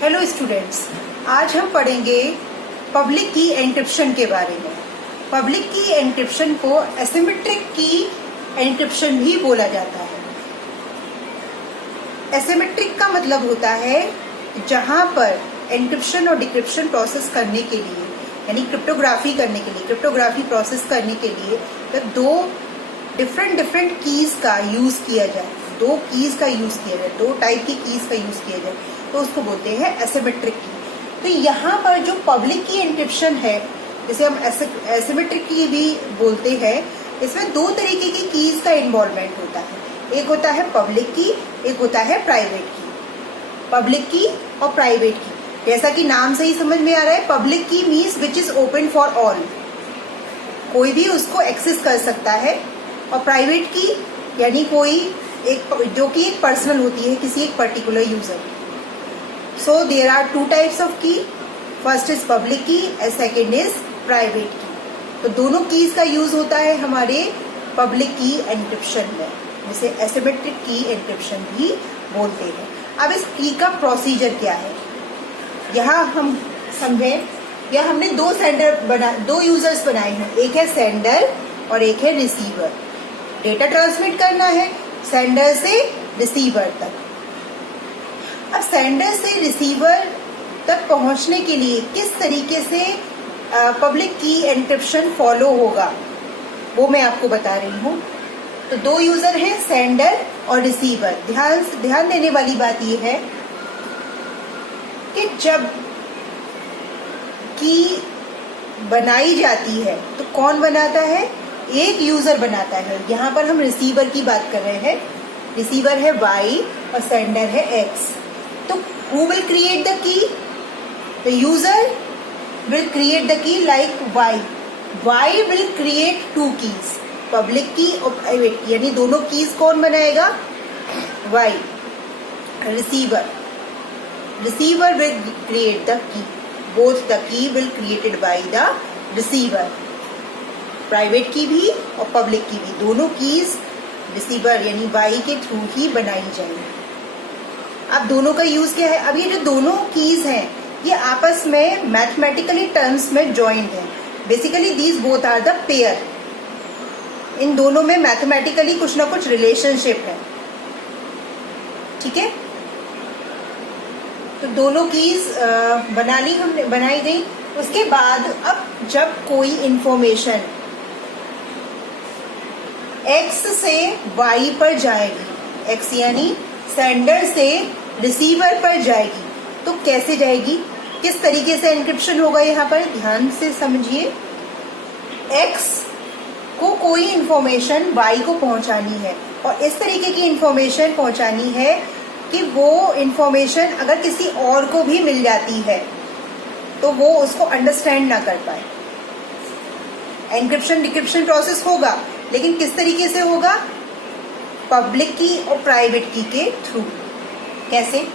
Hello students, आज हम पढ़ेंगे पब्लिक की एन्क्रिप्शन के बारे में। पब्लिक की एन्क्रिप्शन को एसिमेट्रिक की एन्क्रिप्शन भी बोला जाता है। एसिमेट्रिक का मतलब होता है जहां पर एन्क्रिप्शन और डिक्रिप्शन प्रोसेस करने के लिए, यानी क्रिप्टोग्राफी करने के लिए, क्रिप्टोग्राफी प्रोसेस करने के लिए जब दो डिफरेंट कीज का यूज किया जाए, दो कीज का यूज किया जाए, दो टाइप की कीज का यूज किया जाए, तो उसको बोलते हैं एसिमेट्रिक की। तो यहाँ पर जो पब्लिक की एन्क्रिप्शन है, जिसे हम एसिमेट्रिक की भी बोलते हैं, इसमें दो तरीके की कीज का इन्वॉल्वमेंट होता है। एक होता है पब्लिक की, एक होता है प्राइवेट की। पब्लिक की और प्राइवेट की, जैसा कि नाम से ही समझ में आ रहा है, पब्लिक की means which is open for all, कोई भी उसको एक्सेस कर सकता है। और प्राइवेट की यानी कोई एक जो कि एक पर्सनल होती है किसी एक particular user. So there are two types of key. First is public key and second is private key. तो दोनों कीज का यूज होता है हमारे पब्लिक की एन्क्रिप्शन में, जिसे एसिमेट्रिक की एन्क्रिप्शन भी बोलते हैं। अब इस की का प्रोसीजर क्या है, यहाँ हम समझें। यह हमने दो यूजर्स बनाए हैं, एक है सेंडर और एक है रिसीवर। डेटा ट्रांसमिट करना है सेंडर से रिसीवर तक। अब सेंडर से रिसीवर तक पहुंचने के लिए किस तरीके से पब्लिक की एन्क्रिप्शन फॉलो होगा, वो मैं आपको बता रही हूँ। तो दो यूजर हैं, सेंडर और रिसीवर। ध्यान देने वाली बात यह है कि जब की बनाई जाती है तो कौन बनाता है, एक यूजर बनाता है। यहाँ पर हम रिसीवर की बात कर रहे हैं। रिसीवर है Y और सेंडर है X। तो who will create the key? The user will create the key like Y. Y will create two keys, public key और private key, यानी दोनों कीज कौन बनाएगा, Y। receiver will create the key, both the key will created by the receiver। Private की भी और public की भी, दोनों कीज रिसीवर यानी Y के थ्रू ही बनाई जाएंगी। अब दोनों का यूज क्या है, अब ये जो दोनों कीज हैं ये आपस में मैथमेटिकली टर्म्स में जॉइंट हैं। Basically these both are the pair. इन दोनों में मैथमेटिकली कुछ ना कुछ रिलेशनशिप है, ठीक है। तो दोनों कीज हमने बनाई गई। उसके बाद अब जब कोई इंफॉर्मेशन X से Y पर जाएगी, X यानी सेंडर से रिसीवर पर जाएगी, तो कैसे जाएगी, किस तरीके से एन्क्रिप्शन होगा, यहाँ पर ध्यान से समझिए। X को कोई इंफॉर्मेशन Y को पहुंचानी है और इस तरीके की इंफॉर्मेशन पहुंचानी है कि वो इंफॉर्मेशन अगर किसी और को भी मिल जाती है तो वो उसको अंडरस्टैंड ना कर पाए। एन्क्रिप्शन डिक्रिप्शन प्रोसेस होगा, लेकिन किस तरीके से होगा, पब्लिक की और प्राइवेट की के थ्रू। कैसे,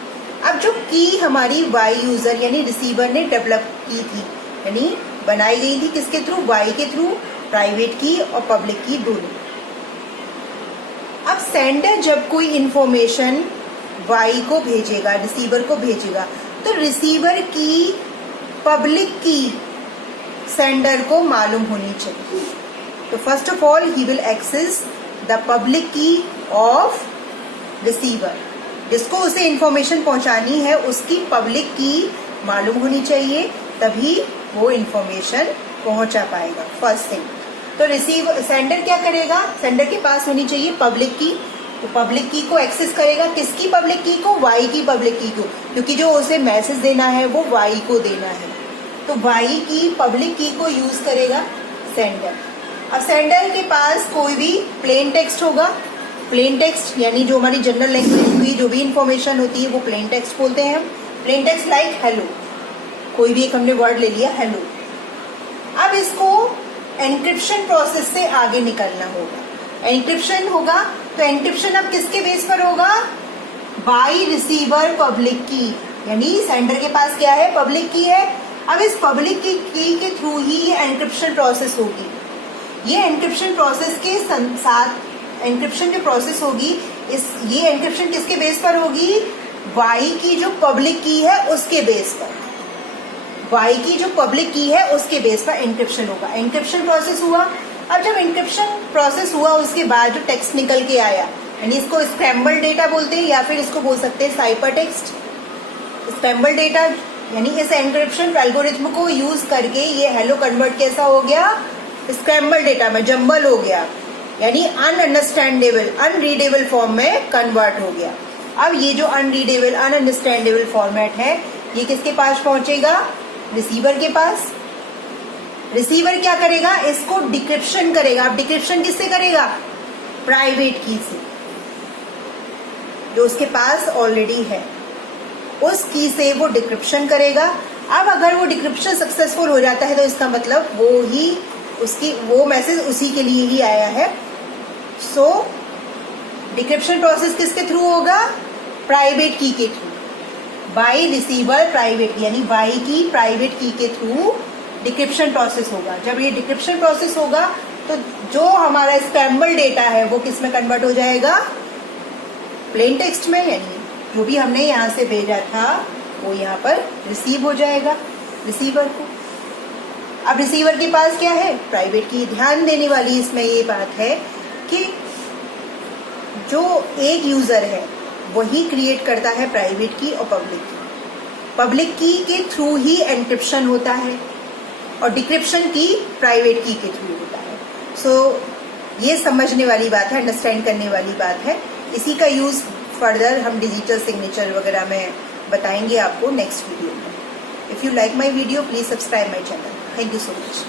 अब जो की हमारी Y यूजर यानी रिसीवर ने डेवलप की थी, यानी बनाई गई थी किसके थ्रू, Y के थ्रू, प्राइवेट की और पब्लिक की दोनों। अब सेंडर जब कोई इंफॉर्मेशन Y को भेजेगा, रिसीवर को भेजेगा, तो रिसीवर की पब्लिक की सेंडर को मालूम होनी चाहिए। तो first of all he will access the public key of receiver. जिसको उसे इंफॉर्मेशन पहुंचानी है उसकी पब्लिक की मालूम होनी चाहिए, तभी वो इंफॉर्मेशन पहुंचा पाएगा। फर्स्ट थिंग, तो सेंडर क्या करेगा, सेंडर के पास होनी चाहिए पब्लिक की। तो पब्लिक की को एक्सेस करेगा, किसकी पब्लिक की को, Y की पब्लिक की को, क्योंकि जो उसे मैसेज देना है वो Y को देना है। तो Y की पब्लिक की को यूज करेगा सेंडर। अब सेंडर के पास कोई भी प्लेन टेक्स्ट होगा। प्लेन टेक्स्ट यानी जो हमारी जनरल लैंग्वेज की जो भी इंफॉर्मेशन होती है वो प्लेन टेक्स्ट बोलते हैं हम। प्लेन टेक्स्ट लाइक हेलो, कोई भी एक हमने वर्ड ले लिया हेलो। अब इसको एन्क्रिप्शन प्रोसेस से आगे निकलना होगा। एन्क्रिप्शन होगा तो एन्क्रिप्शन अब किसके बेस पर होगा, बाय रिसीवर पब्लिक की, यानी सेंडर के पास क्या है, पब्लिक की है। अब इस पब्लिक की के थ्रू ही ये एन्क्रिप्शन प्रोसेस होगी। ये एन्क्रिप्शन प्रोसेस के साथ एन्क्रिप्शन जो प्रोसेस होगी, ये एन्क्रिप्शन किसके बेस पर होगी, y की जो पब्लिक की है उसके बेस पर, y की जो पब्लिक की है उसके बेस पर एन्क्रिप्शन होगा। एन्क्रिप्शन प्रोसेस हुआ। अब जब एन्क्रिप्शन प्रोसेस हुआ उसके बाद जो टेक्स्ट निकल के आया, यानी इसको स्क्रैम्बल डेटा बोलते हैं या फिर इसको बोल सकते हैं साइपर टेक्स्ट। स्क्रैम्बल डेटा यानी इस एन्क्रिप्शन एल्गोरिथम को यूज करके ये हेलो कन्वर्ट कैसा हो गया, स्क्रैम्बल डेटा में जम्बल हो गया, यानी अनअंडरस्टैंडेबल अनरीडेबल फॉर्म में कन्वर्ट हो गया। अब ये जो अनरीडेबल अनअंडरस्टैंडेबल फॉर्मेट है ये किसके पास पहुंचेगा, रिसीवर के पास। रिसीवर क्या करेगा, इसको डिक्रिप्शन करेगा। अब डिक्रिप्शन किससे करेगा, प्राइवेट की से, जो उसके पास ऑलरेडी है, उस की से वो डिक्रिप्शन करेगा। अब अगर वो डिक्रिप्शन सक्सेसफुल हो जाता है तो इसका मतलब वो मैसेज उसी के लिए ही आया है। सो डिक्रिप्शन प्रोसेस किसके थ्रू होगा, प्राइवेट की के थ्रू, बाय रिसीवर प्राइवेट की, यानी बाय की प्राइवेट की के थ्रू डिक्रिप्शन प्रोसेस होगा। जब ये डिक्रिप्शन प्रोसेस होगा तो जो हमारा स्क्रैम्बल डेटा है वो किस में कन्वर्ट हो जाएगा, प्लेन टेक्स्ट में, यानी जो भी हमने यहाँ से भेजा था वो यहाँ पर रिसीव हो जाएगा रिसीवर को। अब रिसीवर के पास क्या है, प्राइवेट की। ध्यान देने वाली इसमें ये बात है कि जो एक यूजर है वही क्रिएट करता है प्राइवेट की और पब्लिक की। पब्लिक की के थ्रू ही एन्क्रिप्शन होता है और डिक्रिप्शन की प्राइवेट की के थ्रू होता है। सो ये समझने वाली बात है, अंडरस्टैंड करने वाली बात है। इसी का यूज फर्दर हम डिजिटल सिग्नेचर वगैरह में बताएंगे आपको नेक्स्ट वीडियो में। If you like my video please subscribe my channel. Thank you so much.